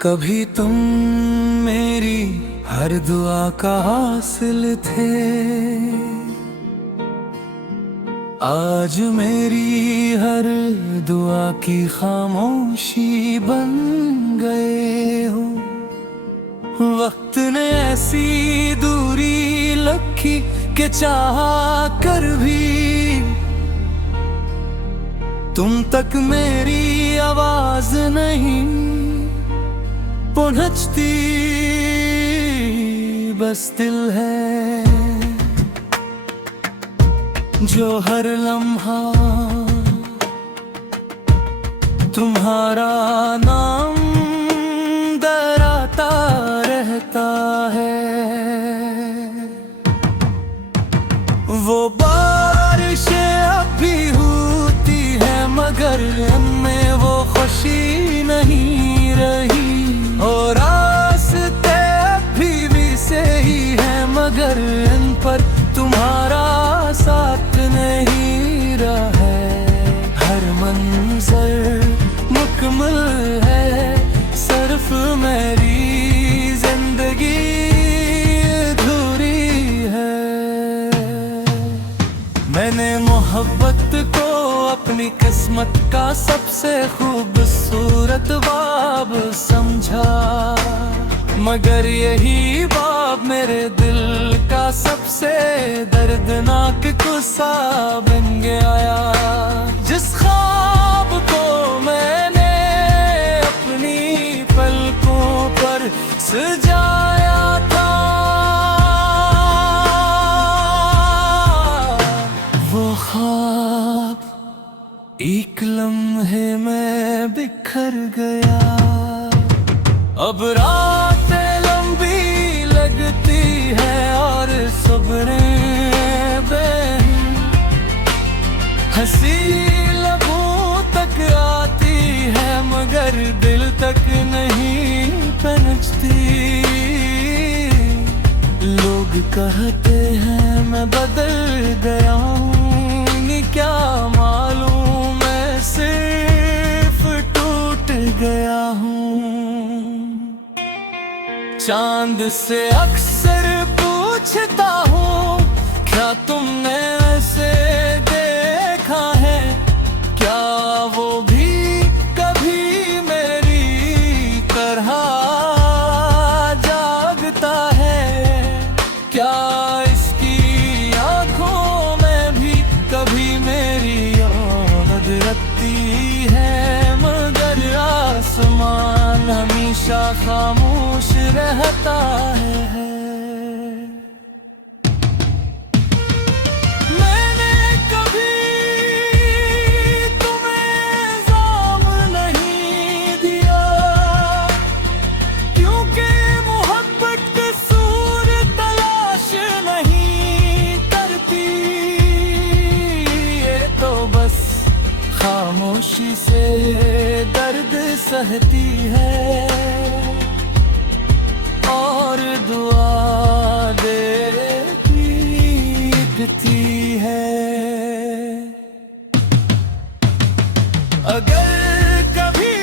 कभी तुम मेरी हर दुआ का हासिल थे, आज मेरी हर दुआ की खामोशी बन गए हो। वक्त ने ऐसी दूरी रखी कि चाहा कर भी तुम तक मेरी आवाज नहीं पहुंचती, बस दिल है जो हर लम्हा तुम्हारा नाम दोहराता रहता है। वो बारिशें अब भी होती है मगर उनमें वो खुशी नहीं रही, और रास्ते अभी भी से ही है मगर इन पर तुम्हारा साथ नहीं रहा है। हर मंजर मुकम्मल है, सिर्फ मेरी जिंदगी अधूरी है। मैंने मोहब्बत को अपनी किस्मत का सबसे खूबसूरत बाब समझा, मगर यही बाब मेरे दिल का सबसे दर्दनाक गुस्सा बन गया। जिस ख्वाब को मैंने अपनी पलकों पर सजाया था, वो ख्वाब एक लम्हे में बिखर गया। अब रातें लंबी लगती है और सब्रें बेहद, हंसी लबों तक आती है मगर दिल तक नहीं पहुंचती। लोग कहते हैं मैं बदल गया हूँ, नहीं क्या मालूम मैं सिर्फ टूट गया हूँ। चांद से अक्सर पूछता हूँ क्या तुमने ऐसे देखा है, क्या वो भी कभी मेरी तरह जागता है, क्या इसकी आँखों में भी कभी मेरी याद रखती है, मगर आसमान हमेशा खामोश रहता है। मैंने कभी तुम्हें इल्ज़ाम नहीं दिया, क्योंकि मोहब्बत कसूर तलाश नहीं करती, ये तो बस खामोशी से दर्द सहती है और दुआ देती है। अगर कभी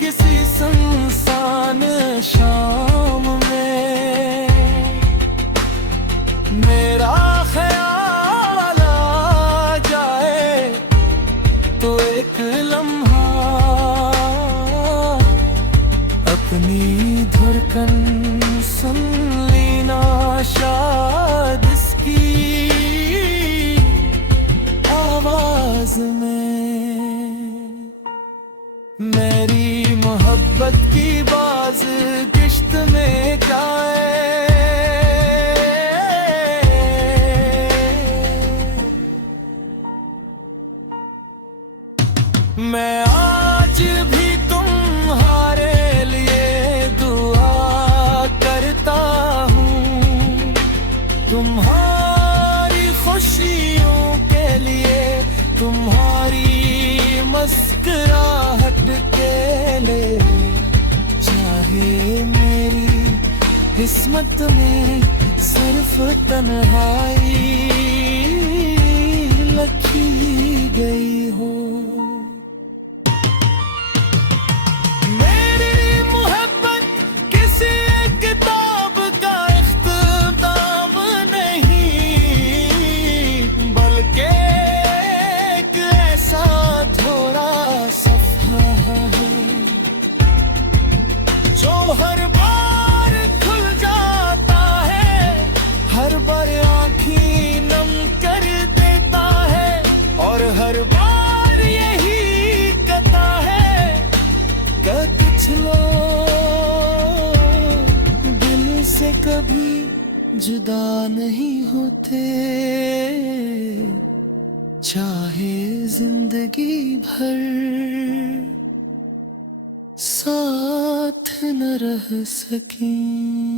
किसी सुनसान शाम में मेरा ख्याल आ जाए तो एक लम्हा अपनी धड़कन सुन लेना, शायद इसकी आवाज में मेरी मोहब्बत की बाज किश्त में जाए। मैं आज भी तुम्हारे लिए दुआ करता हूँ, तुम्हारी खुशियों के लिए, तुम्हारी मुस्कुराहट के लिए। चाहे मेरी किस्मत में सिर्फ तन्हाई लिखी गई हो, मेरी मोहब्बत कभी जुदा नहीं होते, चाहे जिंदगी भर साथ न रह सकें।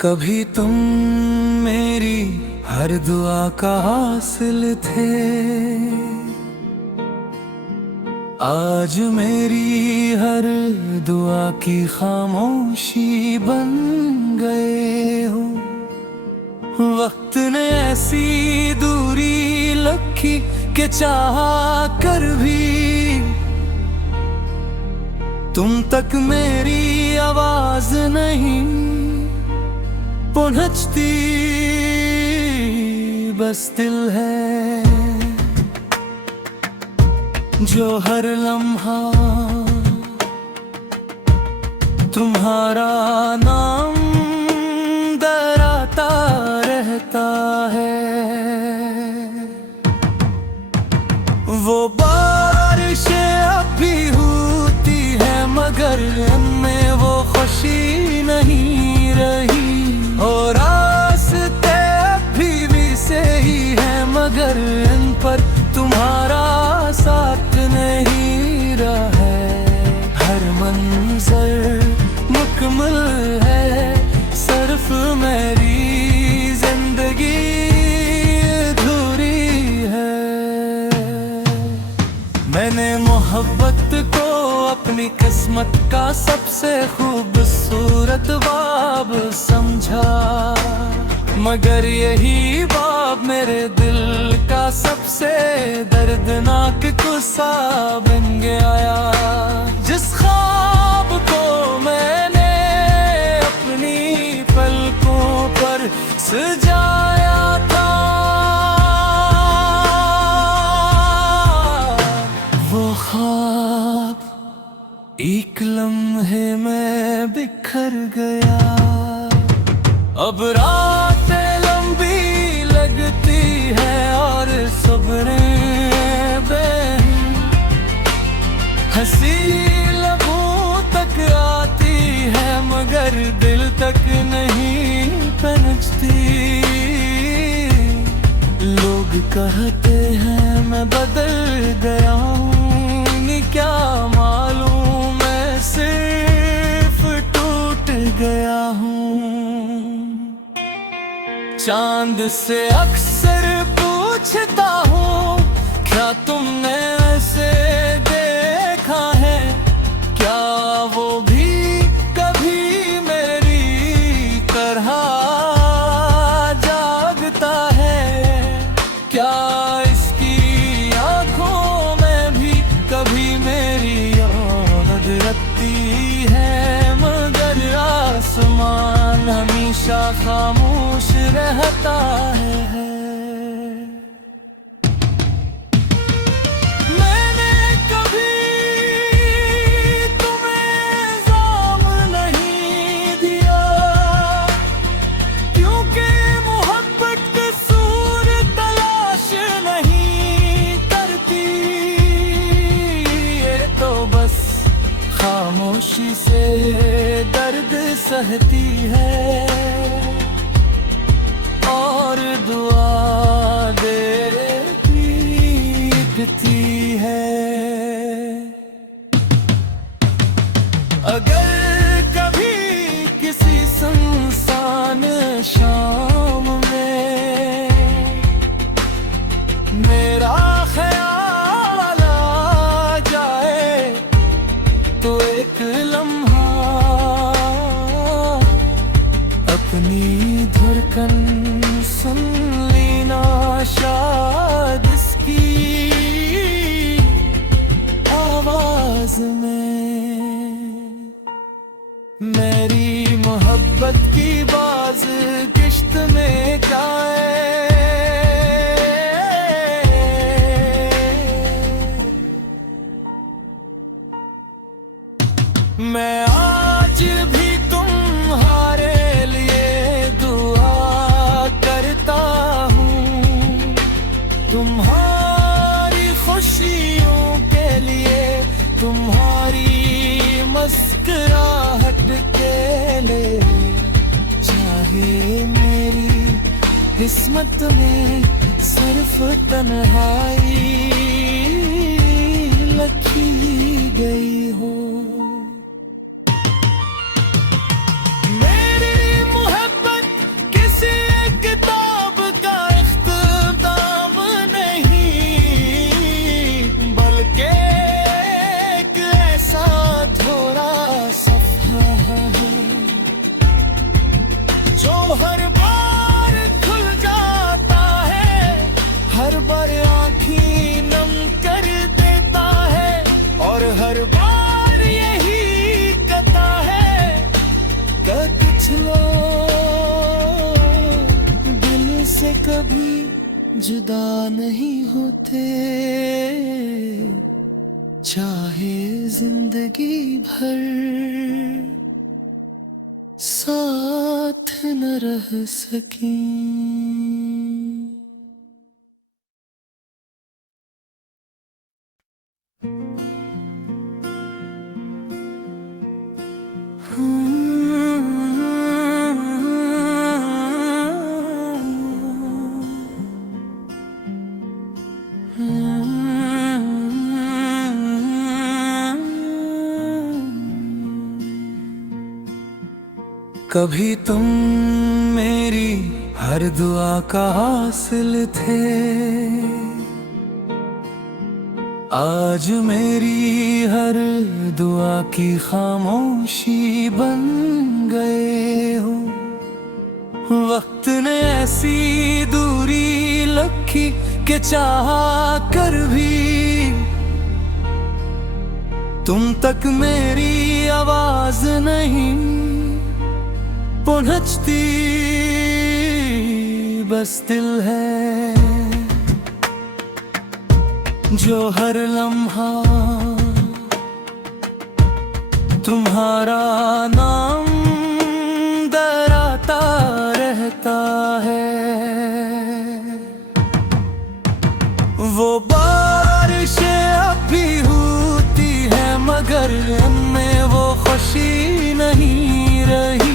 कभी तुम मेरी हर दुआ का हासिल थे, आज मेरी हर दुआ की खामोशी बन गए हो। वक्त ने ऐसी दूरी रखी कि चाहा कर भी तुम तक मेरी आवाज नहीं पहुंचती, बस दिल है जो हर लम्हा तुम्हारा नाम दोहराता रहता है। वो बारिशें अब भी होती है मगर इनमें वो खुशी नहीं रही, और रास्ते अभी भी से ही है मगर इन पर तुम्हारा साथ नहीं रहा है। हर मंजर मुकम्मल है, सिर्फ मेरी जिंदगी अधूरी है। मैंने मोहब्बत को अपनी किस्मत का सबसे खूबसूरत बाब समझा, मगर यही बाब मेरे दिल का सबसे दर्दनाक गुस्सा बन गया। जिस ख्वाब को मैंने अपनी पलकों पर सजाया था, वो ख्वाब एक लम्हे में बिखर गया। अब रातें लंबी लगती है और सब्रें बेहद, हंसी लबों तक आती है मगर दिल तक नहीं पहुंचती। लोग कहते हैं मैं बदल गया हूँ, क्या मालूम मैं सिर्फ टूट गया हूँ। चांद से अक्सर पूछता हूँ क्या तुमने ऐसे देखा है, क्या वो भी कभी मेरी तरह जागता है, क्या इसकी आँखों में भी कभी मेरी याद रखती है, मगर आसमान हमेशा खामोश रहता है। मैंने कभी तुम्हें इल्ज़ाम नहीं दिया, क्योंकि मोहब्बत कसूर तलाश नहीं करती, ये तो बस खामोशी से दर्द सहती है और दुआ देती है। अगर कभी किसी सुनसान शाम में मेरा ख्याल आ जाए तो एक लम्हा अपनी धड़कन सुन लेना, शायद इसकी आवाज में मेरी मोहब्बत की बाज किश्त में जाए। मैं आज भी तुम्हारे लिए दुआ करता हूँ, तुम्हारी खुशियों के लिए, तुम्हारी मुस्कुराहट के लिए। चाहे मेरी किस्मत में सिर्फ तन्हाई लिखी गई हो, मेरी मोहब्बत किसी किताब का इख्तिताम नहीं, बल्कि एक ऐसा अधूरा सफ़ा है जो हर बार खुल जाता है, हर बार आँखें नम कर देता है, और हर बार यही कहता है कि कुछ लोग दिल से कभी जुदा नहीं होते, चाहे जिंदगी भर साथ न रह सकें। कभी तुम मेरी हर दुआ का हासिल थे, आज मेरी हर दुआ की खामोशी बन गए हो। वक्त ने ऐसी दूरी रखी कि चाहा कर भी तुम तक मेरी आवाज नहीं पहुंचती, बस दिल है जो हर लम्हा तुम्हारा नाम दोहराता रहता है। वो बारिशें अब भी होती है मगर उनमें वो खुशी नहीं रही,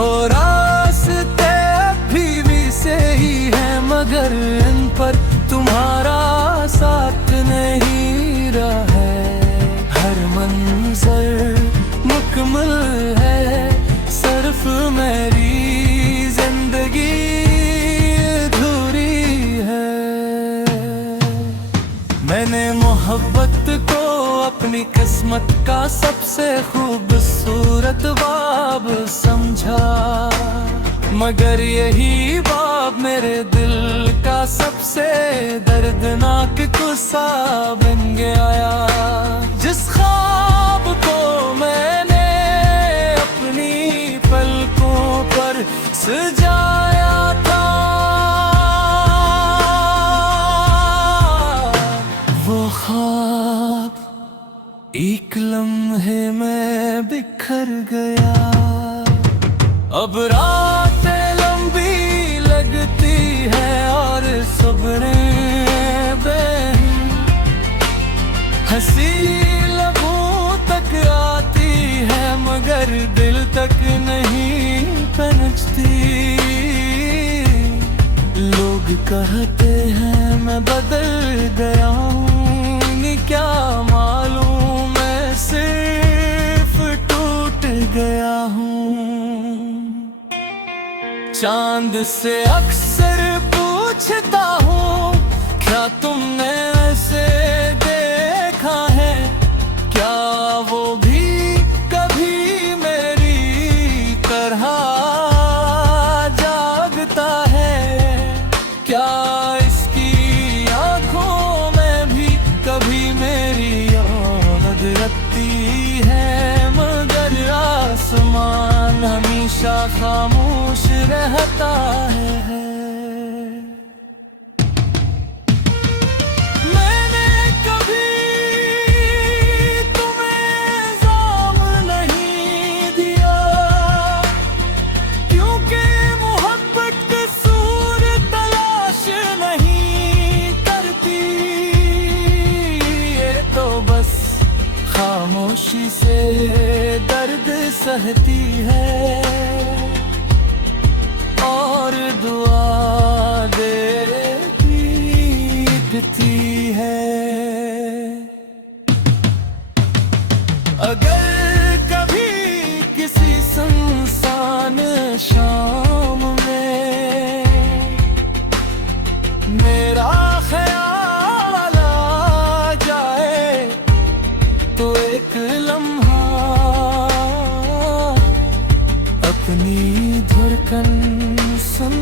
और रास्ते अभी भी से ही है मगर इन पर तुम्हारा साथ नहीं रहा है। हर मंजर मुकम्मल है, सिर्फ मेरी जिंदगी अधूरी है। मैंने मोहब्बत को अपनी किस्मत का सबसे खूबसूरत बाब समझा, मगर यही बाब मेरे दिल का सबसे दर्दनाक गुस्सा बन गया। जिस ख्वाब को मैंने अपनी पलकों पर सजाया था, वो ख्वाब एक लम्हे में बिखर गया। अब रातें लंबी लगती है और सुबहें बेहद, हंसी लबों तक आती है मगर दिल तक नहीं पहुंचती। लोग कहते हैं मैं बदल गया हूँ, नहीं क्या मालूम मैं सिर्फ टूट गया हूँ। चांद से अक्सर पूछता हूँ क्या तुमने ऐसे देखा है, क्या वो भी कभी मेरी तरह जागता है, क्या इसकी आँखों में भी कभी मेरी याद रखती है, मगर आसमान हमेशा खामोश रहता है। मैंने कभी तुम्हें सामने खामोशी से दर्द सहती है और दुआ देती है। अगर कभी किसी सुनसान शाम में मेरा ख्याल आ जाए तो एक लम्हा अपनी धड़कन सुन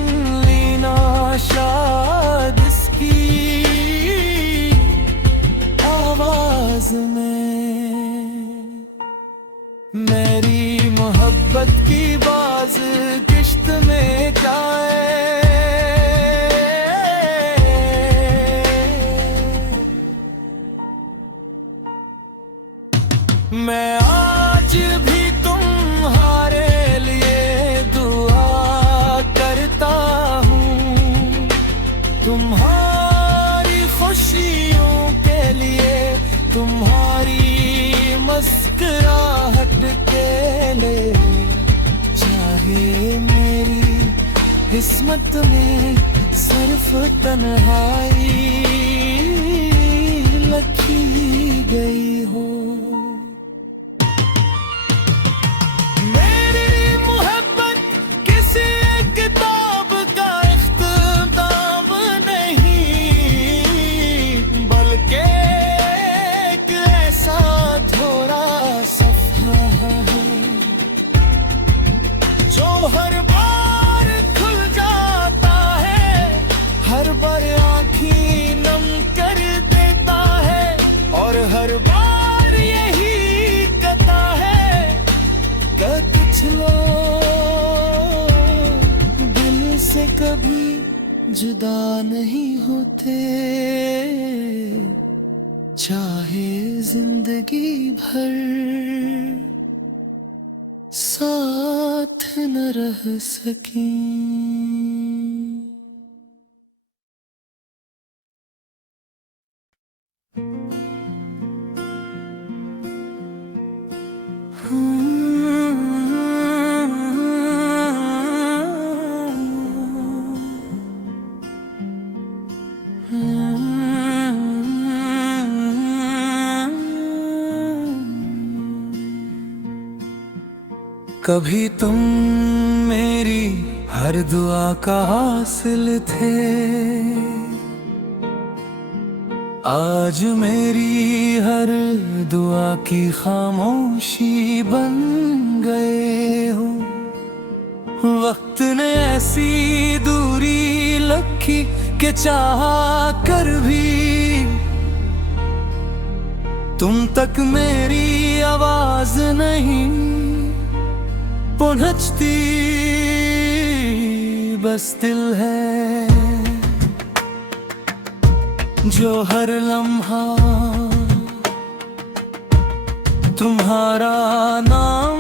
लेना, शायद इसकी आवाज में मेरी मोहब्बत की बाज किश्त में क्या मैं आज भी तुम्हारे लिए दुआ करता हूँ, तुम्हारी खुशियों के लिए, तुम्हारी मुस्कुराहट के लिए। चाहे मेरी किस्मत में सिर्फ तन्हाई लिखी गई हो। हर बार खुल जाता है, हर बार आँखें नम कर देता है, और हर बार यही कहता है कि कुछ लोग दिल से कभी जुदा नहीं होते, चाहे जिंदगी भर साथ न रह सकीं। कभी तुम मेरी हर दुआ का हासिल थे, आज मेरी हर दुआ की खामोशी बन गए हो। वक्त ने ऐसी दूरी रखी कि चाहा कर भी तुम तक मेरी आवाज नहीं पहुंचती, बस दिल है जो हर लम्हा तुम्हारा नाम